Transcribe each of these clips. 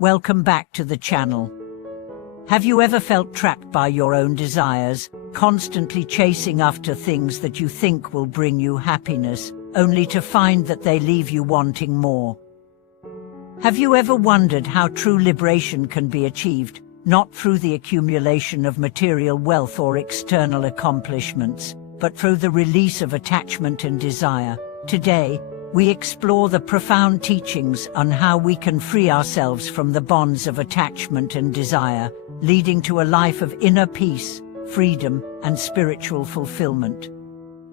Welcome back to the channel. Have you ever felt trapped by your own desires, constantly chasing after things that you think will bring you happiness, only to find that they leave you wanting more? Have you ever wondered how true liberation can be achieved, not through the accumulation of material wealth or external accomplishments, but through the release of attachment and desire? Today, we explore the profound teachings on how we can free ourselves from the bonds of attachment and desire, leading to a life of inner peace, freedom, and spiritual fulfillment.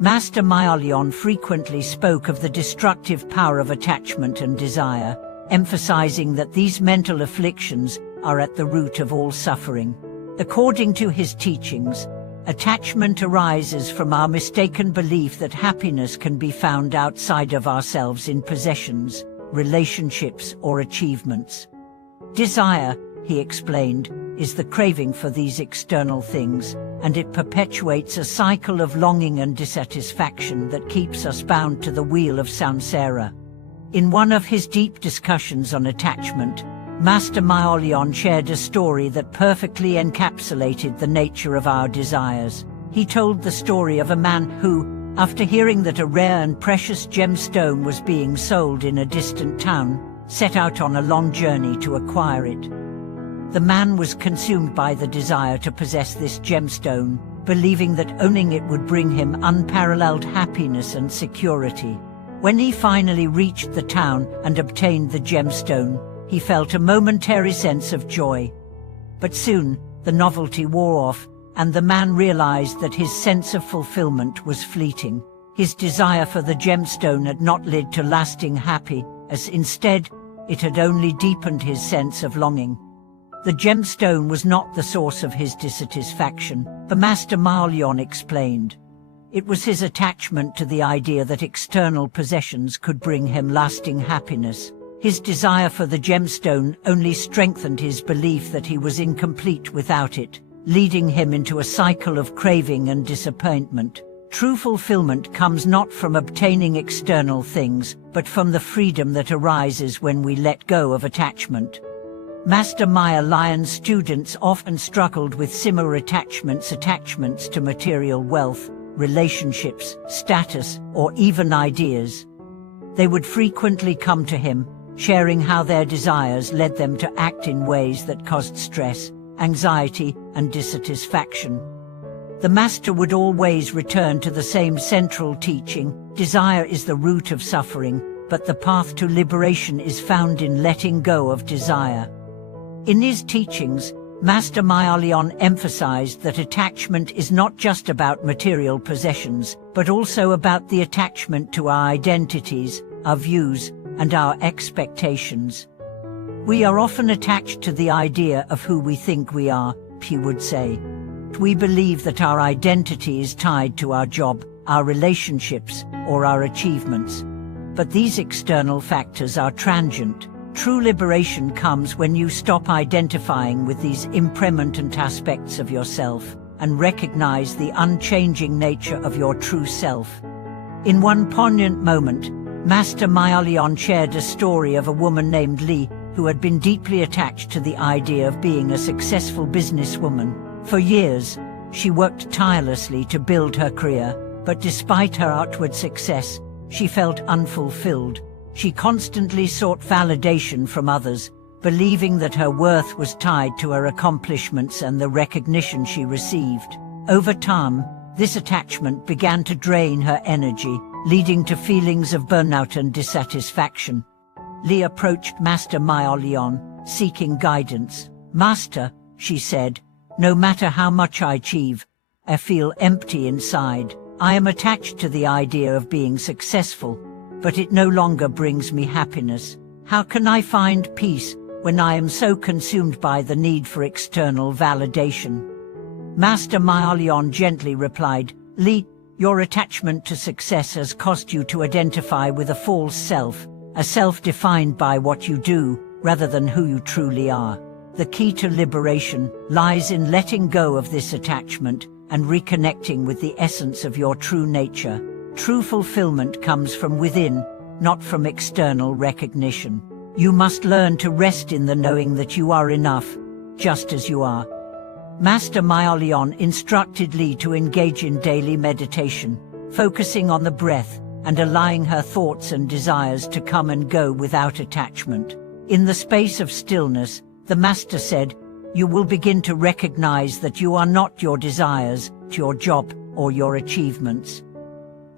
Master Maya Lion frequently spoke of the destructive power of attachment and desire, emphasizing that these mental afflictions are at the root of all suffering. According to his teachings, attachment arises from our mistaken belief that happiness can be found outside of ourselves in possessions, relationships, or achievements. Desire, he explained, is the craving for these external things, and it perpetuates a cycle of longing and dissatisfaction that keeps us bound to the wheel of samsara. In one of his deep discussions on attachment, Master Maya Lion shared a story that perfectly encapsulated the nature of our desires. He told the story of a man who, after hearing that a rare and precious gemstone was being sold in a distant town, set out on a long journey to acquire it. The man was consumed by the desire to possess this gemstone, believing that owning it would bring him unparalleled happiness and security. When he finally reached the town and obtained the gemstone, he felt a momentary sense of joy. But soon, the novelty wore off, and the man realized that his sense of fulfillment was fleeting. His desire for the gemstone had not led to lasting happiness, instead, it had only deepened his sense of longing. The gemstone was not the source of his dissatisfaction, the Master Maya Lion explained. It was his attachment to the idea that external possessions could bring him lasting happiness. His desire for the gemstone only strengthened his belief that he was incomplete without it, leading him into a cycle of craving and disappointment. True fulfillment comes not from obtaining external things, but from the freedom that arises when we let go of attachment. Master Maya Lion's students often struggled with similar attachments to material wealth, relationships, status, or even ideas. They would frequently come to him, sharing how their desires led them to act in ways that caused stress, anxiety, and dissatisfaction. The Master would always return to the same central teaching: desire is the root of suffering, but the path to liberation is found in letting go of desire. In his teachings, Master Maya Lion emphasized that attachment is not just about material possessions, but also about the attachment to our identities, our views, and our expectations. We are often attached to the idea of who we think we are, he would say. We believe that our identity is tied to our job, our relationships, or our achievements. But these external factors are transient. True liberation comes when you stop identifying with these impermanent aspects of yourself and recognize the unchanging nature of your true self. In one poignant moment, Master Maya Lion shared a story of a woman named Li, who had been deeply attached to the idea of being a successful businesswoman. For years, she worked tirelessly to build her career, but despite her outward success, she felt unfulfilled. She constantly sought validation from others, believing that her worth was tied to her accomplishments and the recognition she received. Over time, this attachment began to drain her energy, leading to feelings of burnout and dissatisfaction. Li approached Master Maya Lion, seeking guidance. "Master," she said, "no matter how much I achieve, I feel empty inside. I am attached to the idea of being successful, but it no longer brings me happiness. How can I find peace when I am so consumed by the need for external validation?" Master Maya Lion gently replied, "Li, your attachment to success has caused you to identify with a false self, a self defined by what you do, rather than who you truly are. The key to liberation lies in letting go of this attachment and reconnecting with the essence of your true nature. True fulfillment comes from within, not from external recognition." You must learn to rest in the knowing that you are enough, just as you are. Master Maya Lian instructed Li to engage in daily meditation, focusing on the breath and allowing her thoughts and desires to come and go without attachment. In the space of stillness, the Master said, you will begin to recognize that you are not your desires, your job, or your achievements.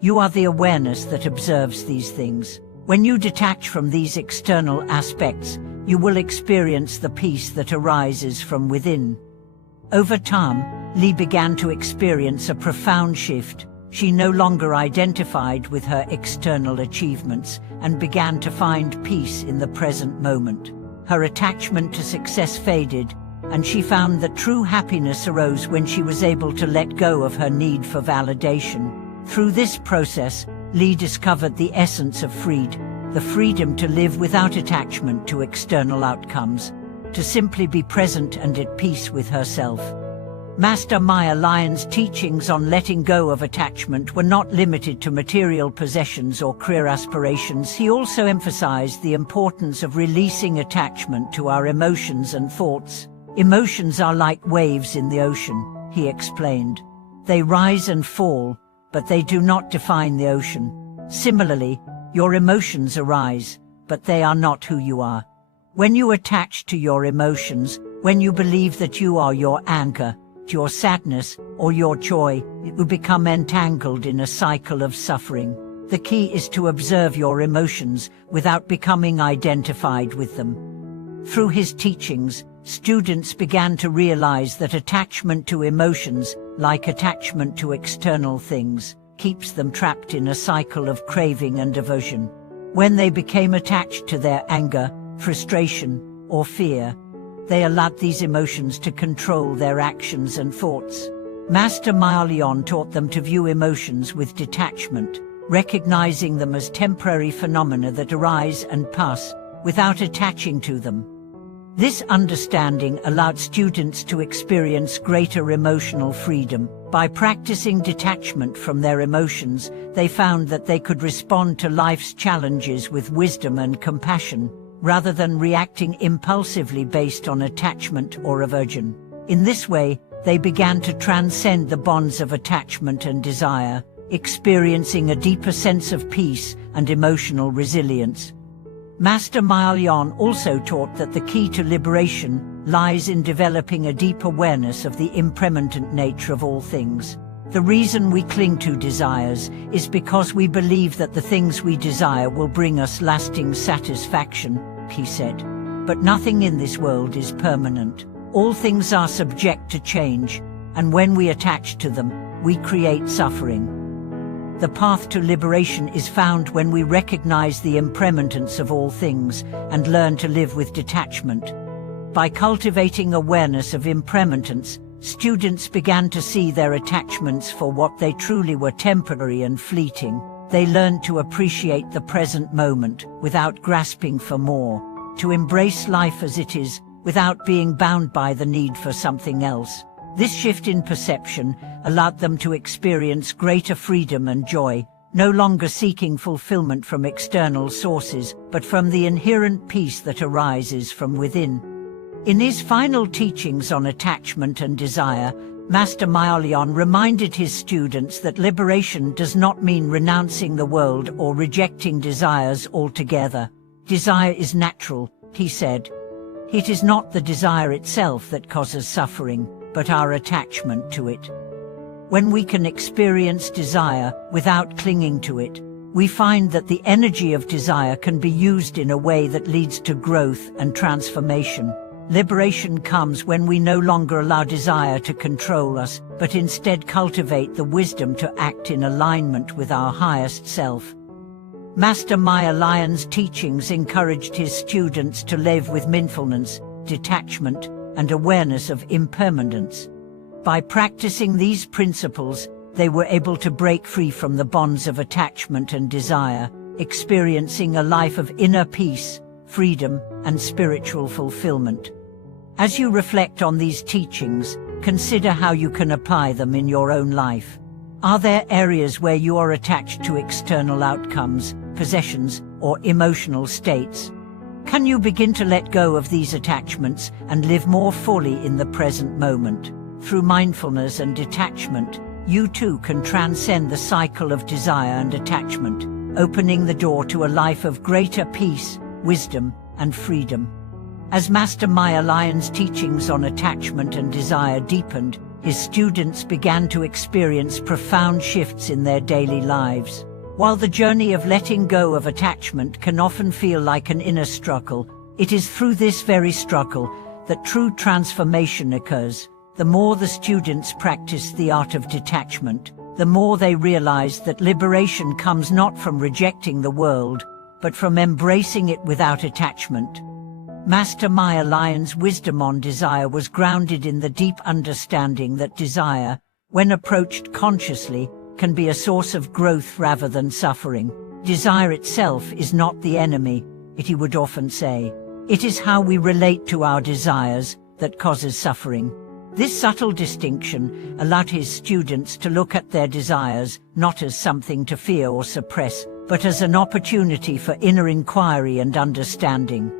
You are the awareness that observes these things. When you detach from these external aspects, you will experience the peace that arises from within. Over time, Li began to experience a profound shift. She no longer identified with her external achievements and began to find peace in the present moment. Her attachment to success faded, and she found that true happiness arose when she was able to let go of her need for validation. Through this process, Li discovered the essence of freedom, the freedom to live without attachment to external outcomes, to simply be present and at peace with herself. Master Maya Lian's teachings on letting go of attachment were not limited to material possessions or career aspirations. He also emphasized the importance of releasing attachment to our emotions and thoughts. Emotions are like waves in the ocean, he explained. They rise and fall, but they do not define the ocean. Similarly, your emotions arise, but they are not who you are. When you attach to your emotions, when you believe that you are your anger, your sadness, or your joy, it will become entangled in a cycle of suffering. The key is to observe your emotions without becoming identified with them. Through his teachings, students began to realize that attachment to emotions, like attachment to external things, keeps them trapped in a cycle of craving and aversion. When they became attached to their anger, frustration, or fear, they allowed these emotions to control their actions and thoughts. Master Maya Lian taught them to view emotions with detachment, recognizing them as temporary phenomena that arise and pass, without attaching to them. This understanding allowed students to experience greater emotional freedom. By practicing detachment from their emotions, they found that they could respond to life's challenges with wisdom and compassion, rather than reacting impulsively based on attachment or aversion. In this way, they began to transcend the bonds of attachment and desire, experiencing a deeper sense of peace and emotional resilience. Master Maya Lian also taught that the key to liberation lies in developing a deep awareness of the impermanent nature of all things. The reason we cling to desires is because we believe that the things we desire will bring us lasting satisfaction, he said. But nothing in this world is permanent. All things are subject to change, and when we attach to them, we create suffering. The path to liberation is found when we recognize the impermanence of all things and learn to live with detachment. By cultivating awareness of impermanence, students began to see their attachments for what they truly were: temporary and fleeting. They learned to appreciate the present moment without grasping for more, to embrace life as it is without being bound by the need for something else. This shift in perception allowed them to experience greater freedom and joy, no longer seeking fulfillment from external sources, but from the inherent peace that arises from within. In his final teachings on attachment and desire, Master Maya Lian reminded his students that liberation does not mean renouncing the world or rejecting desires altogether. Desire is natural, he said. It is not the desire itself that causes suffering, but our attachment to it. When we can experience desire without clinging to it, we find that the energy of desire can be used in a way that leads to growth and transformation. Liberation comes when we no longer allow desire to control us, but instead cultivate the wisdom to act in alignment with our highest self. Master Maya Lian's teachings encouraged his students to live with mindfulness, detachment, and awareness of impermanence. By practicing these principles, they were able to break free from the bonds of attachment and desire, experiencing a life of inner peace, freedom, and spiritual fulfillment. As you reflect on these teachings, consider how you can apply them in your own life. Are there areas where you are attached to external outcomes, possessions, or emotional states? Can you begin to let go of these attachments and live more fully in the present moment? Through mindfulness and detachment, you too can transcend the cycle of desire and attachment, opening the door to a life of greater peace, wisdom, and freedom. As Master Maya Lion's teachings on attachment and desire deepened, his students began to experience profound shifts in their daily lives. While the journey of letting go of attachment can often feel like an inner struggle, it is through this very struggle that true transformation occurs. The more the students practice the art of detachment, the more they realize that liberation comes not from rejecting the world, but from embracing it without attachment. Master Maya Lion's wisdom on desire was grounded in the deep understanding that desire, when approached consciously, can be a source of growth rather than suffering. Desire itself is not the enemy, he would often say. It is how we relate to our desires that causes suffering. This subtle distinction allowed his students to look at their desires not as something to fear or suppress, but as an opportunity for inner inquiry and understanding.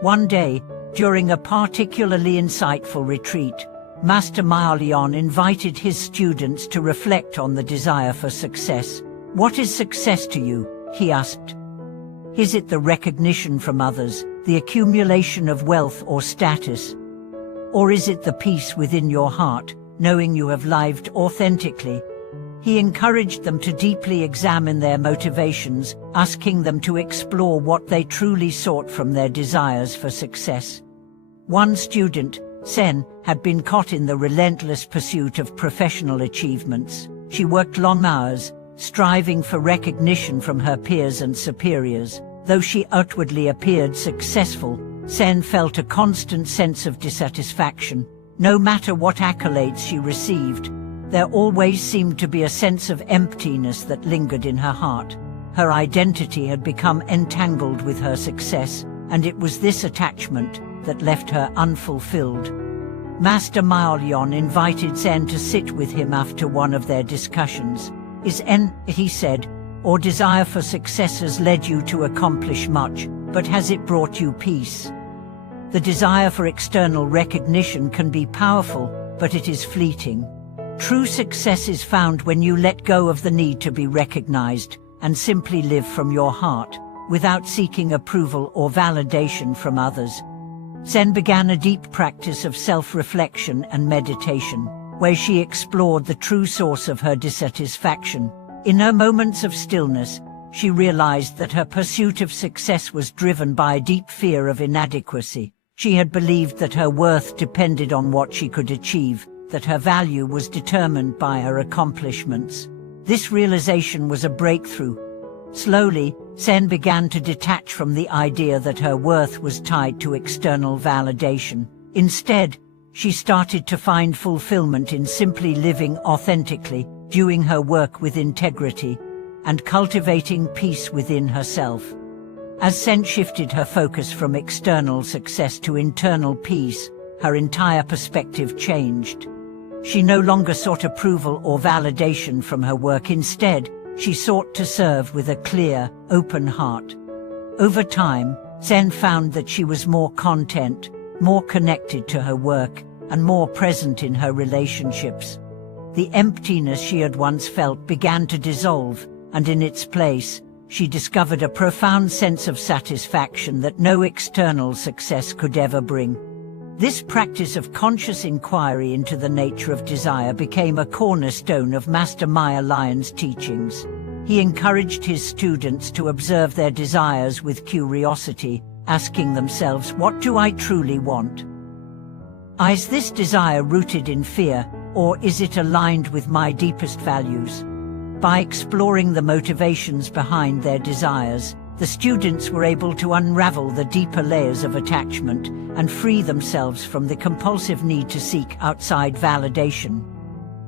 One day, during a particularly insightful retreat, Master Maya Lion invited his students to reflect on the desire for success. "What is success to you?" he asked. "Is it the recognition from others, the accumulation of wealth or status? Or is it the peace within your heart, knowing you have lived authentically?" He encouraged them to deeply examine their motivations, asking them to explore what they truly sought from their desires for success. One student, Sen, had been caught in the relentless pursuit of professional achievements. She worked long hours, striving for recognition from her peers and superiors. Though she outwardly appeared successful, Sen felt a constant sense of dissatisfaction. No matter what accolades she received, there always seemed to be a sense of emptiness that lingered in her heart. Her identity had become entangled with her success, and it was this attachment that left her unfulfilled. Master Maya Lion invited Sen to sit with him after one of their discussions. He said, "Or desire for success has led you to accomplish much, but has it brought you peace? The desire for external recognition can be powerful, but it is fleeting. True success is found when you let go of the need to be recognized and simply live from your heart, without seeking approval or validation from others." Sen began a deep practice of self-reflection and meditation, where she explored the true source of her dissatisfaction. In her moments of stillness, she realized that her pursuit of success was driven by a deep fear of inadequacy. She had believed that her worth depended on what she could achieve, that her value was determined by her accomplishments. This realization was a breakthrough. Slowly, Sen began to detach from the idea that her worth was tied to external validation. Instead, she started to find fulfillment in simply living authentically, doing her work with integrity, and cultivating peace within herself. As Sen shifted her focus from external success to internal peace, her entire perspective changed. She no longer sought approval or validation from her work. Instead, she sought to serve with a clear, open heart. Over time, Sen found that she was more content, more connected to her work, and more present in her relationships. The emptiness she had once felt began to dissolve, and in its place, she discovered a profound sense of satisfaction that no external success could ever bring. This practice of conscious inquiry into the nature of desire became a cornerstone of Master Maya Lion's teachings. He encouraged his students to observe their desires with curiosity, asking themselves, "What do I truly want? Is this desire rooted in fear, or is it aligned with my deepest values?" By exploring the motivations behind their desires, the students were able to unravel the deeper layers of attachment and free themselves from the compulsive need to seek outside validation.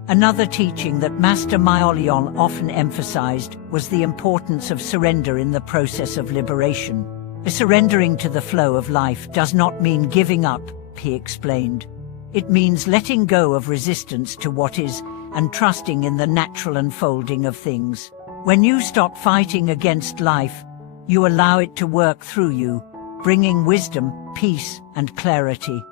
Another teaching that Master Maya Lion often emphasized was the importance of surrender in the process of liberation. Surrendering to the flow of life does not mean giving up, he explained. It means letting go of resistance to what is and trusting in the natural unfolding of things. When you stop fighting against life, you allow it to work through you, bringing wisdom, peace, and clarity.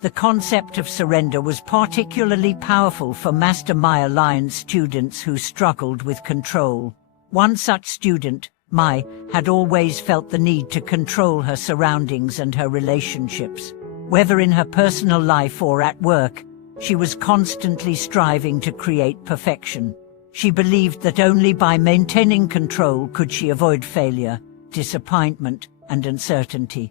The concept of surrender was particularly powerful for Master Maya Lion's students who struggled with control. One such student, Mai, had always felt the need to control her surroundings and her relationships. Whether in her personal life or at work, she was constantly striving to create perfection. She believed that only by maintaining control could she avoid failure, disappointment, and uncertainty.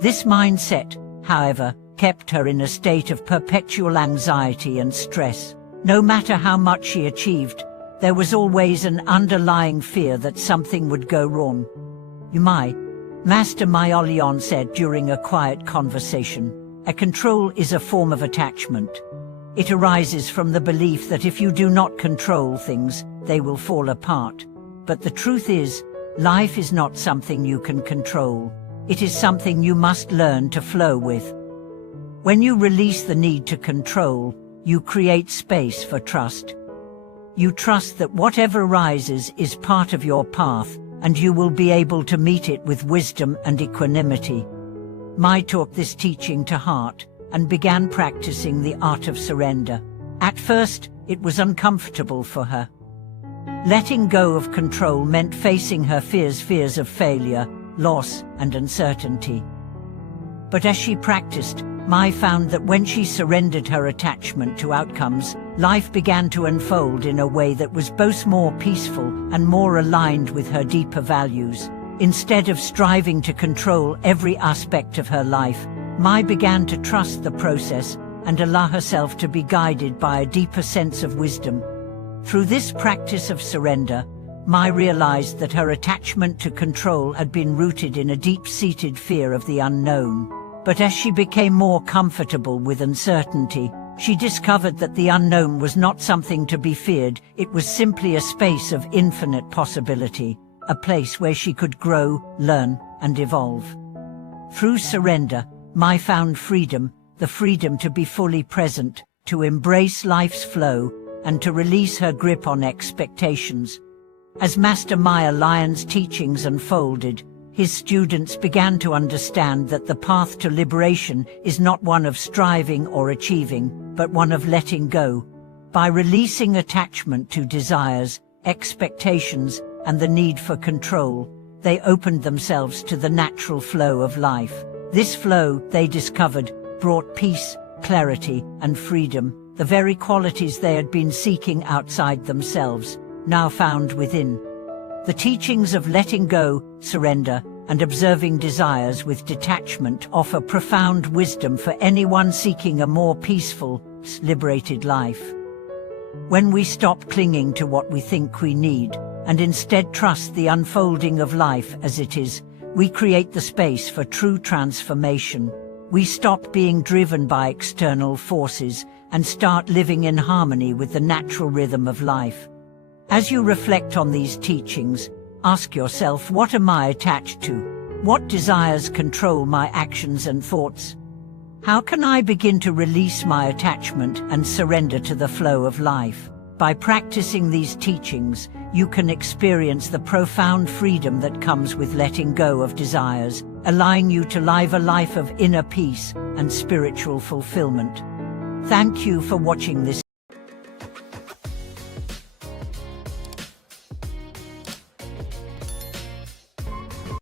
This mindset, however, kept her in a state of perpetual anxiety and stress. No matter how much she achieved, there was always an underlying fear that something would go wrong. Master Maya Lion said during a quiet conversation, "A control is a form of attachment. It arises from the belief that if you do not control things, they will fall apart. But the truth is, life is not something you can control. It is something you must learn to flow with." When you release the need to control, you create space for trust. You trust that whatever arises is part of your path, and you will be able to meet it with wisdom and equanimity. Mai took this teaching to heart and began practicing the art of surrender. At first, it was uncomfortable for her. Letting go of control meant facing her fears of failure, loss, and uncertainty. But as she practiced, Mai found that when she surrendered her attachment to outcomes, life began to unfold in a way that was both more peaceful and more aligned with her deeper values. Instead of striving to control every aspect of her life, Mai began to trust the process and allow herself to be guided by a deeper sense of wisdom. Through this practice of surrender, Mai realized that her attachment to control had been rooted in a deep-seated fear of the unknown. But as she became more comfortable with uncertainty, she discovered that the unknown was not something to be feared. It was simply a space of infinite possibility, a place where she could grow, learn, and evolve. Through surrender, Mai found freedom, the freedom to be fully present, to embrace life's flow, and to release her grip on expectations. As Master Maya Lion's teachings unfolded, his students began to understand that the path to liberation is not one of striving or achieving, but one of letting go. By releasing attachment to desires, expectations, and the need for control, they opened themselves to the natural flow of life. This flow, they discovered, brought peace, clarity, and freedom, the very qualities they had been seeking outside themselves, now found within. The teachings of letting go, surrender, and observing desires with detachment offer profound wisdom for anyone seeking a more peaceful, liberated life. When we stop clinging to what we think we need, and instead trust the unfolding of life as it is, we create the space for true transformation. We stop being driven by external forces and start living in harmony with the natural rhythm of life. As you reflect on these teachings, ask yourself, what am I attached to? What desires control my actions and thoughts? How can I begin to release my attachment and surrender to the flow of life? By practicing these teachings, you can experience the profound freedom that comes with letting go of desires, allowing you to live a life of inner peace and spiritual fulfillment. Thank you for watching this